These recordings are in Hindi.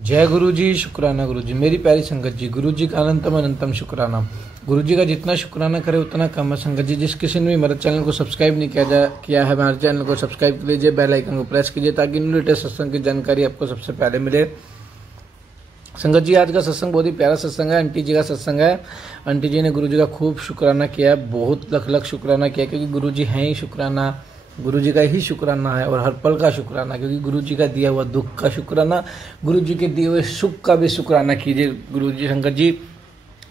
जय गुरु जी। शुक्राना गुरु जी। मेरी प्यारी संगत जी, गुरु जी का अनंतम अनंतम शुक्राना। गुरु जी का जितना शुक्राना करे उतना कम है। संगत जी, जिस किसी ने भी मेरे चैनल को सब्सक्राइब नहीं किया है, हमारे चैनल को सब्सक्राइब कर लीजिए, बेल आइकन को प्रेस कीजिए ताकि न्यू लेटेस्ट सत्संग की जानकारी आपको सबसे पहले मिले। संगत जी, आज का सत्संग बहुत ही प्यारा सत्संग है। आंटी जी का सत्संग है। आंटी जी ने गुरु जी का खूब शुक्राना किया है, बहुत लख लख शुक्राना किया, क्योंकि गुरु जी हैं ही शुक्राना। गुरु जी का ही शुक्राना है और हर पल का शुक्राना, क्योंकि गुरु जी का दिया हुआ दुख का शुक्राना, गुरु जी के दिए हुए सुख का भी शुक्राना कीजिए। गुरु जी, संगत जी,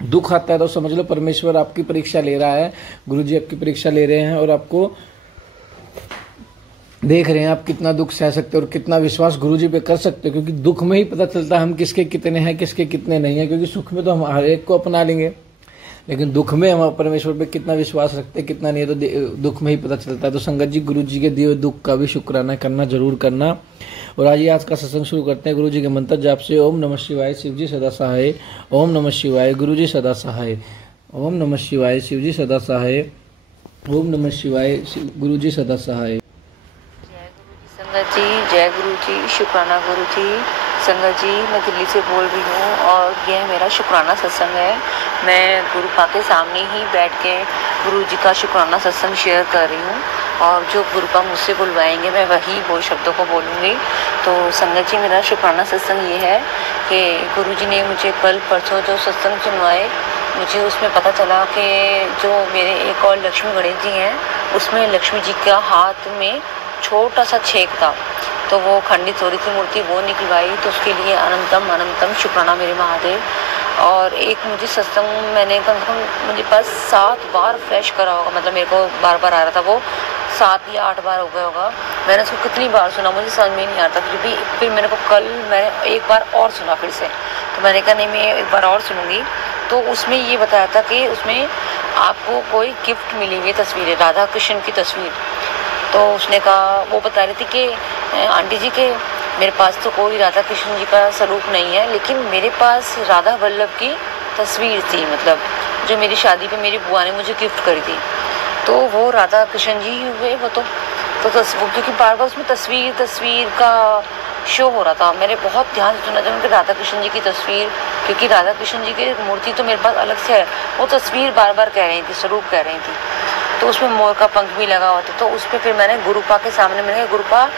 दुख आता है तो समझ लो परमेश्वर आपकी परीक्षा ले रहा है। गुरु जी आपकी परीक्षा ले रहे हैं और आपको देख रहे हैं आप कितना दुख सह सकते हो और कितना विश्वास गुरु जी पे कर सकते हो, क्योंकि दुख में ही पता चलता है हम किसके कितने हैं, किसके कितने नहीं है। क्योंकि सुख में तो हम हर एक को अपना लेंगे, लेकिन दुख में हम परमेश्वर पे कितना विश्वास रखते हैं कितना नहीं है तो दुख में ही पता चलता है। तो संगत जी, गुरु जी के दिए हुए दुख का भी शुक्राना करना जरूर करना। और आज का सत्संग शुरू करते हैं गुरु जी के मंत्र जाप से। ओम नमः शिवाय, शिव जी सदा सहाय। ओम नमः शिवाय, गुरु जी सदा सहाय। ओम नमः शिवाय, शिव जी सदा सहाय। ओम नमः शिवाय, गुरु जी सदा सहाय। संगत जी, जय गुरु जी, शुक्राना गुरु जी। संगत जी, मैं दिल्ली से बोल रही हूँ और यह मेरा शुक्राना सत्संग है। मैं गुरु पा के सामने ही बैठ के गुरु जी का शुक्राना सत्संग शेयर कर रही हूँ और जो गुरु पा मुझसे बुलवाएंगे मैं वही वो शब्दों को बोलूँगी। तो संगत जी, मेरा शुक्राना सत्संग ये है कि गुरु जी ने मुझे कल परसों जो सत्संग सुनवाए, मुझे उसमें पता चला कि जो मेरे एक और लक्ष्मी गणेश जी हैं, उसमें लक्ष्मी जी का हाथ में छोटा सा छेद था, तो वो खंडित हो रही थी मूर्ति, वो निकलवाई। तो उसके लिए अनंतम अनंतम शुक्राना मेरे महादेव। और एक मुझे सत्संग मैंने कम से कम मुझे पास 7 बार फ्लैश करा होगा, मतलब मेरे को बार बार आ रहा था, वो 7 या 8 बार हो गया होगा। मैंने उसको कितनी बार सुना मुझे समझ में नहीं आता, फिर मैंने को कल मैंने एक बार और सुना फिर से, तो मैंने कहा नहीं मैं एक बार और सुनूंगी। तो उसमें ये बताया था कि उसमें आपको कोई गिफ्ट मिली हुई तस्वीर है, राधा कृष्ण की तस्वीर। तो उसने कहा, वो बता रही थी कि आंटी जी के मेरे पास तो कोई राधा कृष्ण जी का स्वरूप नहीं है, लेकिन मेरे पास राधा वल्लभ की तस्वीर थी, मतलब जो मेरी शादी पे मेरी बुआ ने मुझे गिफ्ट करी थी। तो वो राधा कृष्ण जी हुए वो तो क्योंकि बार बार उसमें तस्वीर का शो हो रहा था। मैंने बहुत ध्यान से सुना जब राधा कृष्ण जी की तस्वीर, क्योंकि राधा कृष्ण जी की मूर्ति तो मेरे पास अलग से है, वो तस्वीर बार बार कह रही थी, स्वरूप कह रही थी। तो उसमें मोर का पंख भी लगा हुआ था। तो उस पर फिर मैंने गुरुपा के सामने मैंने कहा, गुरुपा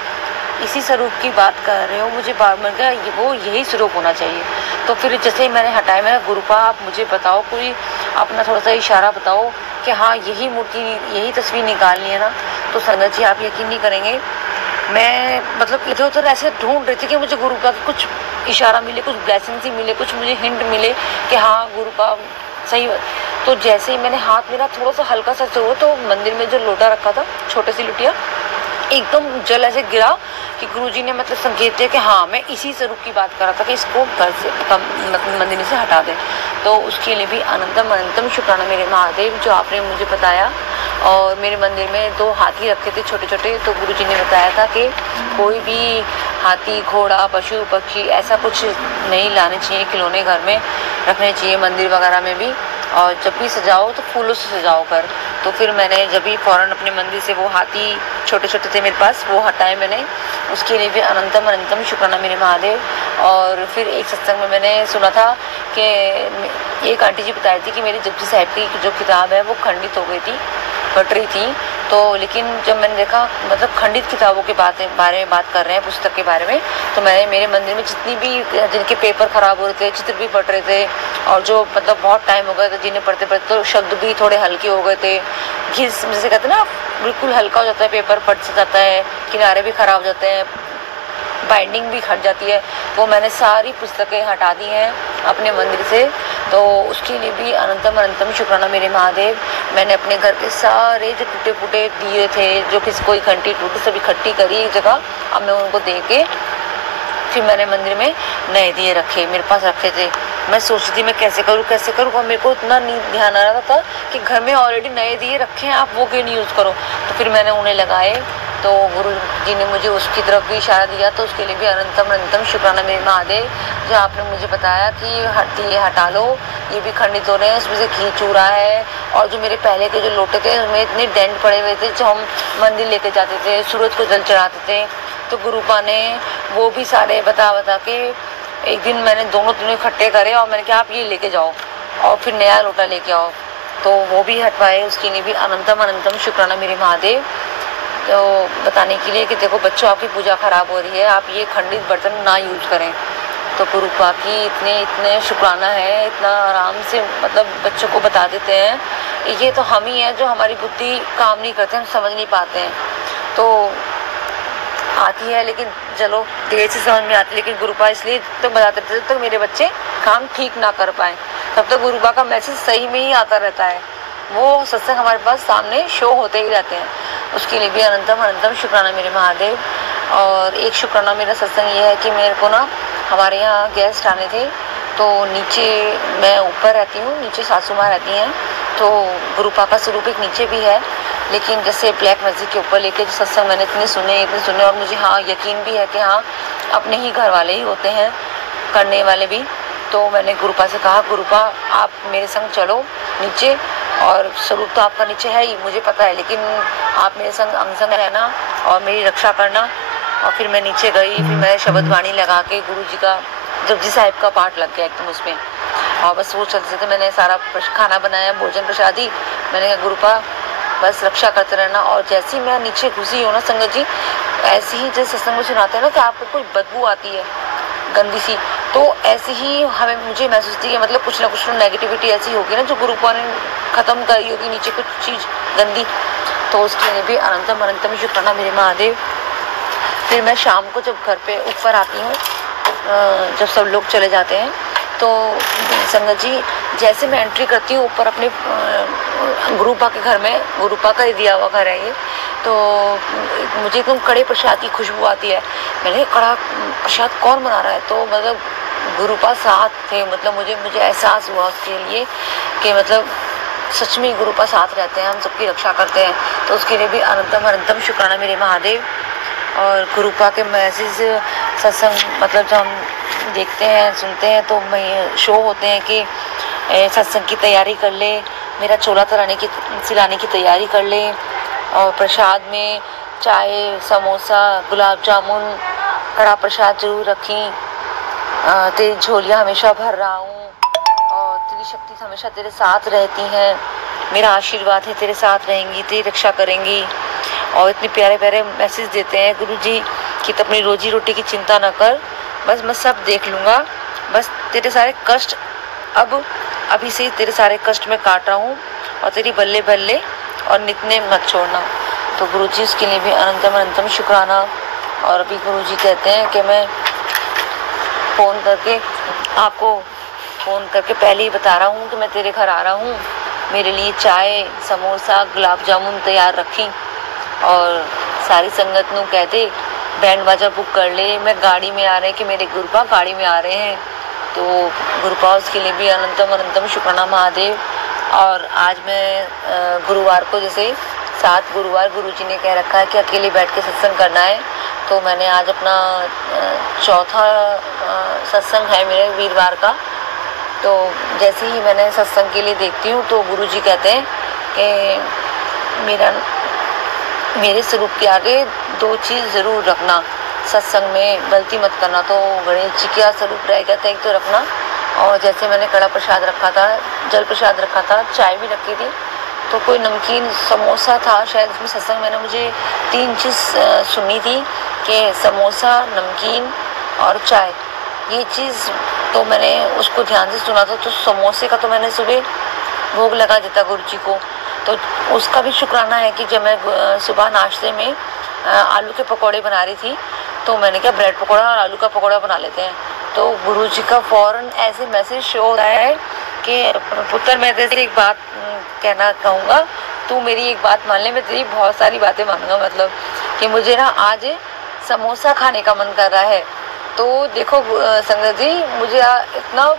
इसी स्वरूप की बात कर रहे हो, मुझे बार मैंने कहा वो यही स्वरूप होना चाहिए। तो फिर जैसे ही मैंने हटाया, मैंने गुरुपा आप मुझे बताओ, कोई अपना थोड़ा सा इशारा बताओ कि हाँ यही मूर्ति यही तस्वीर निकालनी है ना। तो संगत जी, आप यकीन नहीं करेंगे, मैं मतलब इधर उधर ऐसे ढूंढ रही थी कि मुझे गुरुपा का कुछ इशारा मिले, कुछ ब्लेसिंग्स ही मिले, कुछ मुझे हिंट मिले कि हाँ गुरुपा सही। तो जैसे ही मैंने हाथ मेरा थोड़ा सा हल्का सा हुआ, तो मंदिर में जो लोटा रखा था, छोटी सी लुटिया, एकदम जल ऐसे गिरा कि गुरुजी ने मतलब संकेत दिया कि हाँ मैं इसी स्वरूप की बात कर रहा था कि इसको घर से मंदिर से हटा दें। तो उसके लिए भी अनंतम अनंतम शुक्राना मेरे महादेव, जो आपने मुझे बताया। और मेरे मंदिर में 2 हाथी रखे थे छोटे छोटे, तो गुरुजी ने बताया था कि कोई भी हाथी घोड़ा पशु पक्षी ऐसा कुछ नहीं लाने चाहिए, खिलौने घर में रखने चाहिए, मंदिर वगैरह में भी। और जब भी सजाओ तो फूलों से सजाओ कर। तो फिर मैंने जब भी फ़ौरन अपने मंदिर से वो हाथी छोटे छोटे थे मेरे पास, वो हटाए मैंने। उसके लिए भी अनंतम अनंतम शुक्राना मेरे महादेव। और फिर एक सत्संग में मैंने सुना था कि एक आंटी जी बता रही थी कि मेरी जपजी साहिब की जो किताब है वो खंडित हो गई थी, कट रही थी। तो लेकिन जब मैंने देखा, मतलब खंडित किताबों के बारे में बात कर रहे हैं, पुस्तक के बारे में, तो मैंने मेरे मंदिर में जितनी भी जिनके पेपर ख़राब हो रहे थे, चित्र भी फट रहे थे, और जो मतलब बहुत टाइम हो गया था जिन्हें पढ़ते पढ़ते, तो शब्द भी थोड़े हल्के हो गए थे, घिस जैसे कहते हैं ना, बिल्कुल हल्का हो जाता है, पेपर फट से जाता है, किनारे भी ख़राब हो जाते हैं, बाइंडिंग भी हट जाती है। वो मैंने सारी पुस्तकें हटा दी हैं अपने मंदिर से। तो उसके लिए भी अनंतम अनंतम शुक्राना मेरे महादेव। मैंने अपने घर के सारे जो टूटे फूटे दिए थे, जो किसी कोई घंटी टूटी, सब इकट्ठी करी एक जगह। अब मैं उनको दे के फिर मैंने मंदिर में नए दिए रखे, मेरे पास रखे थे। मैं सोचती थी मैं कैसे करूँ, और मेरे को इतना नहीं ध्यान आ रहा था कि घर में ऑलरेडी नए दिए रखे हैं, आप वो क्यों नहीं यूज़ करो। तो फिर मैंने उन्हें लगाए, तो गुरु जी ने मुझे उसकी तरफ भी इशारा दिया। तो उसके लिए भी अनंतम अनंतम शुक्राना मेरे महादेव, जो आपने मुझे बताया कि ये हटा लो, ये भी खंडित हो रहे हैं, उसमें से घी चू रहा है। और जो मेरे पहले के जो लोटे थे उसमें इतने डेंट पड़े हुए थे, जो हम मंदिर लेके जाते थे, सूरज को जल चढ़ाते थे, तो गुरुपा ने वो भी सारे बता के एक दिन मैंने दोनों इकट्ठे करे और मैंने कहा आप ये लेके जाओ और फिर नया लोटा लेके आओ, तो वो भी हटवाए। उसके लिए भी अनंतम अनंतम शुक्राना मेरे महादेव। तो बताने के लिए कि देखो बच्चों, आपकी पूजा खराब हो रही है, आप ये खंडित बर्तन ना यूज करें। तो गुरु की इतने शुक्राना है, इतना आराम से मतलब बच्चों को बता देते हैं। ये तो हम ही हैं जो हमारी बुद्धि काम नहीं करते, हम समझ नहीं पाते हैं। तो आती है लेकिन चलो देर से समझ में आती, लेकिन गुरुपा इसलिए तो बताते थे जब तक मेरे बच्चे काम ठीक ना कर पाए तब तक गुरुपा का मैसेज सही में ही आता रहता है। वो सत्संग हमारे पास सामने शो होते ही रहते हैं। उसके लिए भी अनंतम अनंतम शुक्राना मेरे महादेव। और एक शुक्राना मेरा सत्संग ये है कि मेरे को ना हमारे यहाँ गेस्ट आने थे, तो नीचे मैं ऊपर रहती हूँ, नीचे सासू माँ रहती हैं, तो गुरुपा का स्वरूप एक नीचे भी है। लेकिन जैसे ब्लैक मैजिक के ऊपर लेके जो सत्संग मैंने इतने सुने और मुझे हाँ यकीन भी है कि हाँ अपने ही घर वाले ही होते हैं करने वाले भी। तो मैंने गुरुपा से कहा, गुरुपा आप मेरे संग चलो नीचे, और स्वरूप तो आपका नीचे है ही मुझे पता है, लेकिन आप मेरे संग अंग संग रहना और मेरी रक्षा करना। और फिर मैं नीचे गई, फिर मैं शब्द वाणी लगा के गुरु जी का जपजी साहिब का पाठ लग गया एकदम उसमें, और बस वो चलते चलते मैंने सारा खाना बनाया, भोजन प्रसादी। मैंने कहा गुरुपा बस रक्षा करते रहना। और जैसे ही मैं नीचे घुसी हूँ ना संगत जी, ऐसे ही जैसे सत्संग में सुनाते हैं ना कि आपको कोई बदबू आती है गंदी सी, तो ऐसे ही मुझे महसूस थी कि मतलब कुछ ना कुछ नेगेटिविटी ऐसी होगी ना जो गुरुपा ने खत्म करी होगी नीचे कुछ चीज़ गंदी। तो उसके लिए भी अनंतम अनंतम शुक्राना मेरे महादेव। फिर मैं शाम को जब घर पे ऊपर आती हूँ, जब सब लोग चले जाते हैं, तो संगत जी जैसे मैं एंट्री करती हूँ ऊपर अपने गुरुपा के घर में, गुरुपा का दिया हुआ घर है ये, तो मुझे एकदम कड़े प्रसाद की खुशबू आती है। मैंने कड़ा प्रसाद कौन बना रहा है, तो मतलब गुरुपा साथ थे। मतलब मुझे एहसास हुआ उसके लिए कि मतलब सच में गुरुपा साथ रहते हैं, हम सबकी रक्षा करते हैं। तो उसके लिए भी अनंतम अनंतम शुक्राना मेरे महादेव। और गुरुपा के मैसेज सत्संग मतलब जब हम देखते हैं सुनते हैं तो शो होते हैं कि सत्संग की तैयारी कर ले, मेरा चोला सिलाने की तैयारी कर ले, और प्रसाद में चाय समोसा गुलाब जामुन कड़ा प्रसाद जरूर रखी, तेरी झोलियाँ हमेशा भर रहा हूँ, और तेरी शक्ति हमेशा तेरे साथ रहती हैं, मेरा आशीर्वाद है तेरे साथ रहेंगी, तेरी रक्षा करेंगी। और इतने प्यारे प्यारे मैसेज देते हैं गुरुजी कि तो अपनी रोजी रोटी की चिंता न कर, बस मैं सब देख लूँगा, बस तेरे सारे कष्ट अभी से तेरे सारे कष्ट मैं काट रहा हूँ, और तेरी बल्ले बल्ले और नितने मत छोड़ना। तो गुरुजी उसके लिए भी अनंतम अनंतम शुक्राना। और अभी गुरुजी कहते हैं कि मैं आपको फ़ोन करके पहले ही बता रहा हूँ कि मैं तेरे घर आ रहा हूँ, मेरे लिए चाय समोसा गुलाब जामुन तैयार रखी, और सारी संगत नू कहते बैंड बाजा बुक कर ले, मैं गाड़ी में आ रहे हैं कि मेरे गुरुपा गाड़ी में आ रहे हैं। तो गुरुपा उसके लिए भी अनंतम अनंतम शुक्राना महादेव। और आज मैं गुरुवार को जैसे 7 गुरुवार गुरुजी ने कह रखा है कि अकेले बैठ के सत्संग करना है, तो मैंने आज अपना चौथा सत्संग है मेरे वीरवार का। तो जैसे ही मैंने सत्संग के लिए देखती हूँ तो गुरुजी कहते हैं कि मेरे स्वरूप के आगे 2 चीज़ ज़रूर रखना, सत्संग में गलती मत करना। तो गणेश जी का स्वरूप रह गया था एक तो रखना, और जैसे मैंने कड़ा प्रसाद रखा था, जल प्रसाद रखा था, चाय भी रखी थी, तो कोई नमकीन समोसा था शायद इसमें। सत्संग मैंने मुझे 3 चीज़ सुनी थी कि समोसा नमकीन और चाय, ये चीज़ तो मैंने उसको ध्यान से सुना था। तो समोसे का तो मैंने सुबह भोग लगा देता गुरु जी को, तो उसका भी शुक्राना है कि जब मैं सुबह नाश्ते में आलू के पकौड़े बना रही थी, तो मैंने कहा ब्रेड पकौड़ा और आलू का पकौड़ा बना लेते हैं। तो गुरु जी का फ़ौरन ऐसे मैसेज शो हो रहा है कि पुत्र मैं तेरे से एक बात कहूँगा, तू मेरी एक बात मान ले, मैं तेरी बहुत सारी बातें मानूंगा। मतलब कि मुझे ना आज समोसा खाने का मन कर रहा है। तो देखो संगत जी, मुझे इतना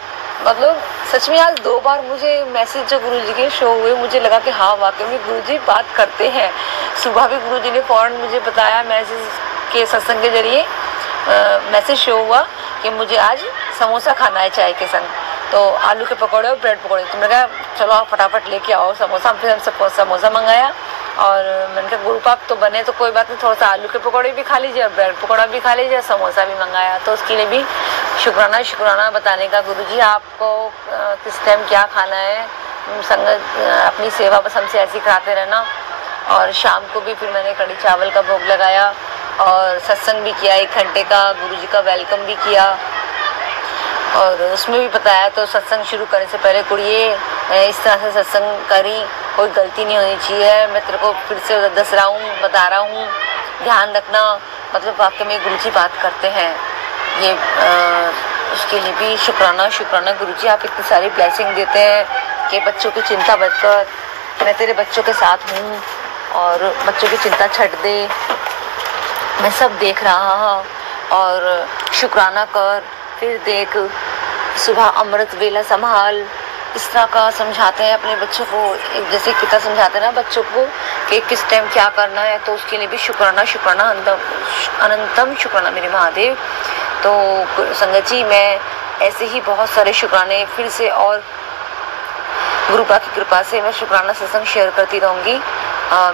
मतलब सच में आज 2 बार मुझे मैसेज जो गुरुजी के शो हुए, मुझे लगा कि हाँ वाकई में गुरुजी बात करते हैं। सुबह भी गुरुजी ने फ़ौरन मुझे बताया, मैसेज के सत्संग के जरिए मैसेज शो हुआ कि मुझे आज समोसा खाना है चाय के संग, तो आलू के पकौड़े और ब्रेड पकौड़े। तो मैंने कहा चलो आप फटाफट लेके आओ समोसा। फिर हम समोसा मंगाया, और मैंने कहा गुरु पाप तो बने तो कोई बात नहीं, थोड़ा सा आलू के पकौड़े भी खा लीजिए और ब्रेड पकौड़ा भी खा लीजिए, समोसा भी मंगाया। तो उसके लिए भी शुक्राना शुक्राना बताने का। गुरुजी आपको किस टाइम क्या खाना है, संगत अपनी सेवा बस हमसे ऐसी कराते रहना। और शाम को भी फिर मैंने कढ़ी चावल का भोग लगाया और सत्संग भी किया 1 घंटे का, गुरुजी का वेलकम भी किया। और उसमें भी बताया तो सत्संग शुरू करने से पहले कुड़िए इस तरह से सत्संग करी, कोई गलती नहीं होनी चाहिए। मैं तेरे को फिर से दस रहा हूँ, बता रहा हूँ, ध्यान रखना। मतलब वाकई में गुरुजी बात करते हैं ये। उसके लिए भी शुक्राना शुक्राना गुरुजी, आप इतनी सारी ब्लेसिंग देते हैं कि बच्चों की चिंता बचकर मैं तेरे बच्चों के साथ हूँ और बच्चों की चिंता छੱਡ दे, मैं सब देख रहा हूँ। और शुक्राना कर, फिर देख, सुबह अमृत वेला संभाल, इस तरह का समझाते हैं अपने बच्चों को। एक जैसे पिता समझाते हैं ना बच्चों को कि किस टाइम क्या करना है, तो उसके लिए भी शुक्राना शुक्राना अनंतम शुक्राना मेरे महादेव। तो संगत जी, मैं ऐसे ही बहुत सारे शुक्राने फिर से और गुरुपा की कृपा से मैं शुक्राना सत्संग शेयर करती रहूँगी।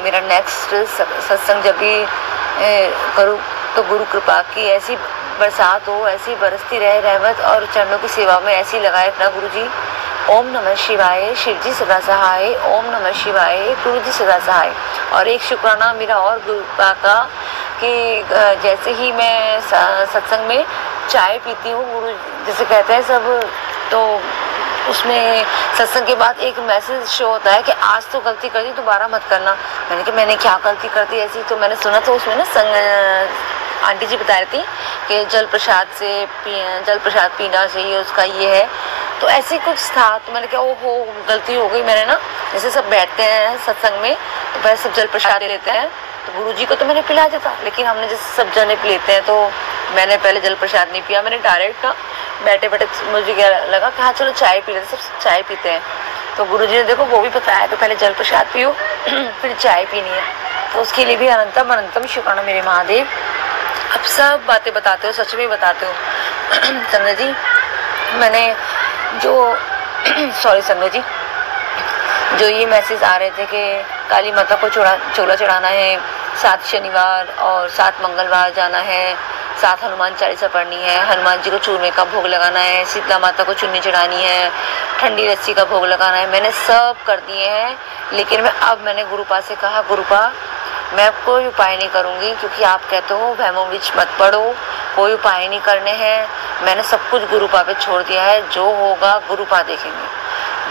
मेरा नेक्स्ट सत्संग जब भी करूँ तो गुरु कृपा की ऐसी बरसात हो, ऐसी बरसती रहे रहमत और चरणों की सेवा में ऐसी लगाए अपना गुरुजी। ओम नमः शिवाय, शिव जी सदा सहाय। ओम नमः शिवाय, गुरु जी सदा सहाय। और एक शुक्राना मेरा और गुरुपा का कि जैसे ही मैं सत्संग में चाय पीती हूँ, गुरु जैसे कहते हैं सब, तो उसमें सत्संग के बाद एक मैसेज शो होता है कि आज तो गलती कर दी, दोबारा मत करना। मैंने कहा मैंने क्या गलती कर दी ऐसी, तो मैंने सुना तो उसमें ना आंटी जी बता रही थी कि जल प्रसाद पीना चाहिए, उसका ये है। तो ऐसे कुछ था, तो मैंने कहा ओहो गलती हो गई। मैंने ना, जैसे सब बैठते हैं सत्संग में तो पहले सब जल प्रसाद लेते हैं, तो गुरुजी को तो मैंने पिला दिया था, लेकिन हमने जैसे सब जने लेते हैं तो मैंने पहले जल प्रसाद नहीं पिया। मैंने डायरेक्ट ना बैठे बैठे मुझे क्या लगा कि हाँ चलो चाय पी लेते, सब चाय पीते हैं। तो गुरुजी ने देखो वो भी बताया कि पहले जल प्रसाद पियो फिर चाय पीनी है। तो उसके लिए भी अनंतम अनंतम शुक्राना मेरे महादेव। अब सब बातें बताते हो, सच में बताते हो संगत जी। मैंने जो सॉरी संगत जी, जो ये मैसेज आ रहे थे कि काली माता को चोला चढ़ाना है, 7 शनिवार और 7 मंगलवार जाना है, 7 हनुमान चालीसा पढ़नी है, हनुमान जी को चूरमे का भोग लगाना है, शीतला माता को चुन्नी चढ़ानी है, ठंडी लस्सी का भोग लगाना है, मैंने सब कर दिए हैं। लेकिन मैंने गुरुपा से कहा, गुरुपा मैं कोई उपाय नहीं करूँगी, क्योंकि आप कहते हो वहमों बीच मत पड़ो, कोई उपाय नहीं करने हैं। मैंने सब कुछ गुरुपा पे छोड़ दिया है, जो होगा गुरुपा देखेंगे।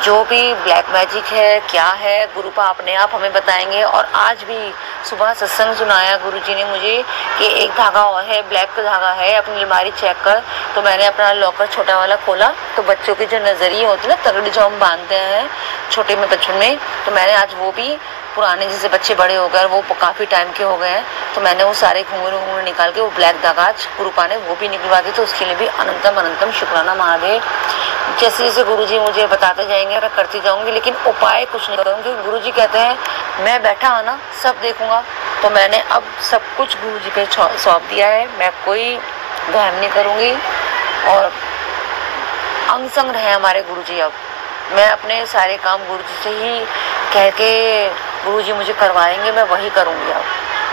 जो भी ब्लैक मैजिक है क्या है, गुरुपा अपने आप हमें बताएंगे। और आज भी सुबह सत्संग सुनाया गुरुजी ने मुझे कि एक धागा और है, ब्लैक का धागा है, अपनी अलमारी चेक कर। तो मैंने अपना लॉकर छोटा वाला खोला, तो बच्चों की जो नजरिए होती है ना, तगड़ी जो हम बांधते हैं छोटे में बचपन में, तो मैंने आज वो भी पुराने जैसे बच्चे बड़े हो गए, वो काफ़ी टाइम के हो गए हैं, तो मैंने वो सारे घुंघरू निकाल के वो ब्लैक धागा आज गुरुपा ने वो भी निकलवा दी। तो उसके लिए भी अनंतम अनंतम शुक्राना महादेव। जैसे जैसे गुरुजी मुझे बताते जाएंगे मैं करती जाऊंगी, लेकिन उपाय कुछ नहीं करूँगी। गुरुजी कहते हैं मैं बैठा हूँ ना, सब देखूंगा। तो मैंने अब सब कुछ गुरुजी पे सौंप दिया है, मैं कोई वहम नहीं करूँगी। और अंग संग रहे हमारे गुरुजी। अब मैं अपने सारे काम गुरुजी से ही कह के गुरुजी मुझे करवाएंगे, मैं वही करूँगी अब।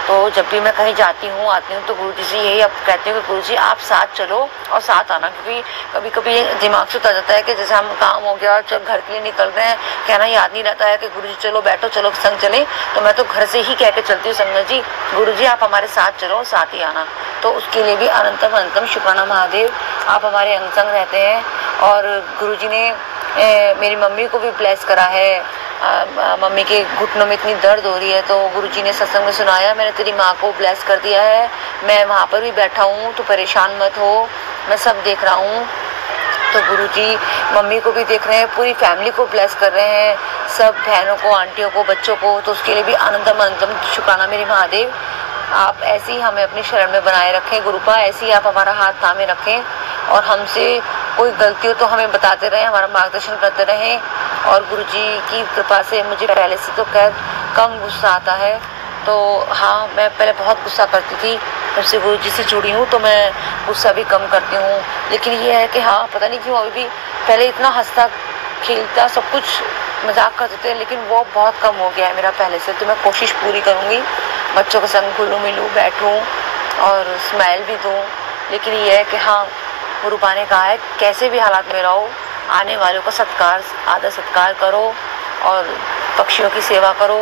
तो जब भी मैं कहीं जाती हूँ आती हूँ तो गुरुजी से यही अब कहती हूँ कि गुरुजी आप साथ चलो और साथ आना, क्योंकि कभी कभी दिमाग से उतर जाता है कि जैसे हम काम हो गया और घर के लिए निकल रहे हैं, कहना याद नहीं रहता है कि गुरुजी चलो बैठो, चलो संग चले। तो मैं तो घर से ही कह के चलती हूँ, संगत जी गुरुजी आप हमारे साथ चलो, साथ ही आना। तो उसके लिए भी अनंतम अनंतम शुक्राना महादेव, आप हमारे अंग संग रहते हैं। और गुरुजी ने मेरी मम्मी को भी ब्लेस करा है। मम्मी के घुटनों में इतनी दर्द हो रही है, तो गुरुजी ने सत्संग में सुनाया मैंने तेरी माँ को ब्लेस कर दिया है, मैं वहाँ पर भी बैठा हूँ, तो परेशान मत हो, मैं सब देख रहा हूँ। तो गुरुजी मम्मी को भी देख रहे हैं, पूरी फैमिली को ब्लेस कर रहे हैं, सब बहनों को, आंटियों को, बच्चों को। तो उसके लिए भी अनंतम अनंतम शुक्राना मेरे महादेव। आप ऐसे ही हमें अपने शरण में बनाए रखें गुरुपा, ऐसे ही आप हमारा हाथ थामे रखें और हमसे कोई गलती हो तो हमें बताते रहें, हमारा मार्गदर्शन करते रहें। और गुरुजी की कृपा से मुझे पहले से तो खैर कम गुस्सा आता है। तो हाँ, मैं पहले बहुत गुस्सा करती थी, जब से गुरुजी से जुड़ी हूँ तो मैं गुस्सा भी कम करती हूँ। लेकिन ये है कि हाँ पता नहीं क्यों अभी भी, पहले इतना हंसता खेलता सब कुछ मजाक करते थे, लेकिन वो बहुत कम हो गया है मेरा पहले से। तो मैं कोशिश पूरी करूँगी बच्चों के संग घुलूँ मिलूँ बैठूँ और स्माइल भी दूँ। लेकिन ये है कि हाँ गुरुपा ने कहा है कैसे भी हालात में रहो, आने वालों का सत्कार, आदर सत्कार करो और पक्षियों की सेवा करो।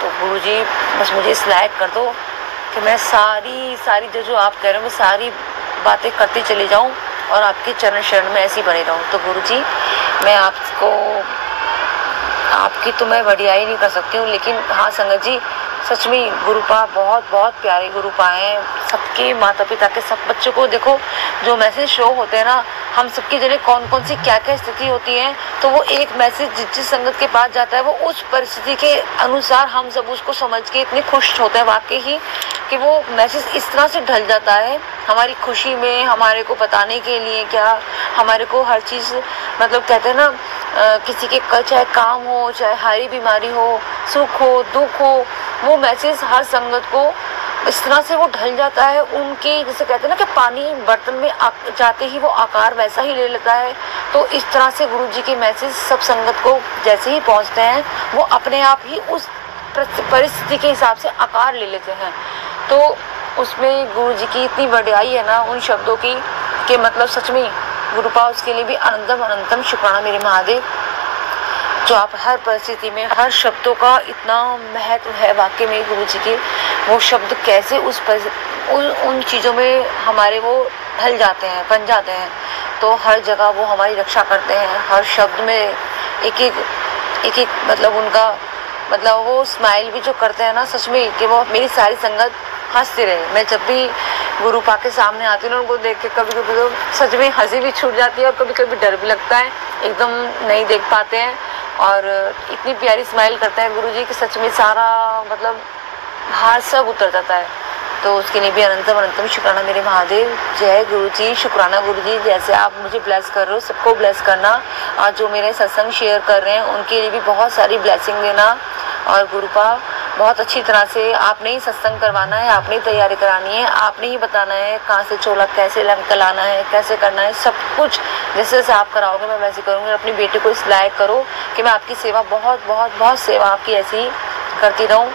तो गुरुजी बस मुझे इस लायक कर दो कि मैं सारी जो आप कह रहे हो मैं सारी बातें करती चली जाऊं और आपके चरण शरण में ऐसी बनी रहूं। तो गुरुजी मैं आपकी तो मैं बढ़ियाई नहीं कर सकती हूँ, लेकिन हाँ संगत जी सच में गुरुपा बहुत प्यारे गुरुपा हैं। सबके माता पिता के सब बच्चों को देखो जो मैसेज शो होते हैं ना, हम सबकी जगह कौन सी क्या स्थिति होती है, तो वो एक मैसेज जिस संगत के पास जाता है वो उस परिस्थिति के अनुसार हम सब उसको समझ के इतने खुश होते हैं वाकई ही कि वो मैसेज इस तरह से ढल जाता है हमारी खुशी में, हमारे को बताने के लिए क्या, हमारे को हर चीज़ मतलब कहते हैं ना किसी के चाहे काम हो, चाहे हारी बीमारी हो, सुख हो, दुख हो, वो मैसेज हर संगत को इस तरह से वो ढल जाता है उनके, जैसे कहते हैं ना कि पानी बर्तन में जाते ही वो आकार वैसा ही ले लेता है। तो इस तरह से गुरुजी के मैसेज सब संगत को जैसे ही पहुंचते हैं वो अपने आप ही उस परिस्थिति के हिसाब से आकार ले लेते हैं। तो उसमें गुरुजी की इतनी बढ़ाई है ना उन शब्दों की कि मतलब सच में गुरुपा उसके लिए भी अनंतम शुक्राना मेरे महादेव, जो आप हर परिस्थिति में हर शब्दों का इतना महत्व है वाकई में गुरुजी के, वो शब्द कैसे उन चीज़ों में हमारे वो ढल जाते हैं, बन जाते हैं। तो हर जगह वो हमारी रक्षा करते हैं, हर शब्द में एक मतलब उनका मतलब वो स्माइल भी जो करते हैं ना सच में कि वो मेरी सारी संगत हंसती रहे। मैं जब भी गुरुपा के सामने आती हूँ ना उनको देख के कभी कभी तो सच में हंसी भी छूट जाती है और कभी कभी डर भी लगता है, एकदम नहीं देख पाते हैं और इतनी प्यारी स्माइल करते हैं गुरुजी कि सच में सारा मतलब हार सब उतर जाता है। तो उसके लिए भी अनंतम शुक्राना मेरे महादेव। जय गुरुजी, शुक्राना गुरुजी, जैसे आप मुझे ब्लेस कर रहे हो सबको ब्लेस करना और जो मेरे सत्संग शेयर कर रहे हैं उनके लिए भी बहुत सारी ब्लेसिंग देना। और गुरुपा बहुत अच्छी तरह से आपने ही सत्संग करवाना है, आपने ही तैयारी करानी है, आपने ही बताना है कहाँ से चोला कैसे लाना है, कैसे करना है, सब कुछ जैसे जैसे आप कराओगे मैं वैसे करूँगी। अपनी बेटी को इस लायक करो कि मैं आपकी सेवा बहुत सेवा आपकी ऐसी करती रहूँ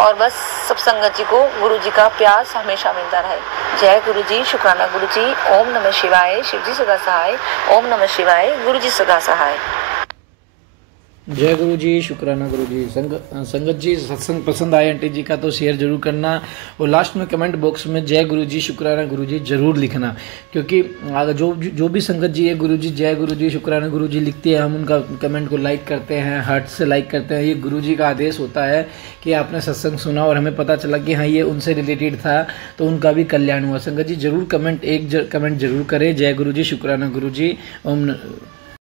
और बस सब संगत जी को गुरुजी का प्यार हमेशा मिलता रहे। जय गुरुजी, शुक्राना गुरुजी, ओम नमः शिवाय, शिवजी सदा सहाय, ओम नमः शिवाय, गुरुजी सदा सहाय। जय गुरु जी, शुक्राना गुरु जी। संगत जी सत्संग पसंद आए आंटी जी का तो शेयर जरूर करना और लास्ट में कमेंट बॉक्स में जय गुरु जी, शुक्राना गुरु जी जरूर लिखना, क्योंकि जो भी संगत जी है गुरु जी जय गुरु जी, शुक्राना गुरु जी लिखती है, हम उनका कमेंट को लाइक करते हैं, हार्ट से लाइक करते हैं। ये गुरु जी का आदेश होता है कि आपने सत्संग सुना और हमें पता चला कि हाँ ये उनसे रिलेटेड था तो उनका भी कल्याण हुआ। संगत जी जरूर कमेंट जरूर करें, जय गुरु जी, शुक्राना गुरु जी, ओम।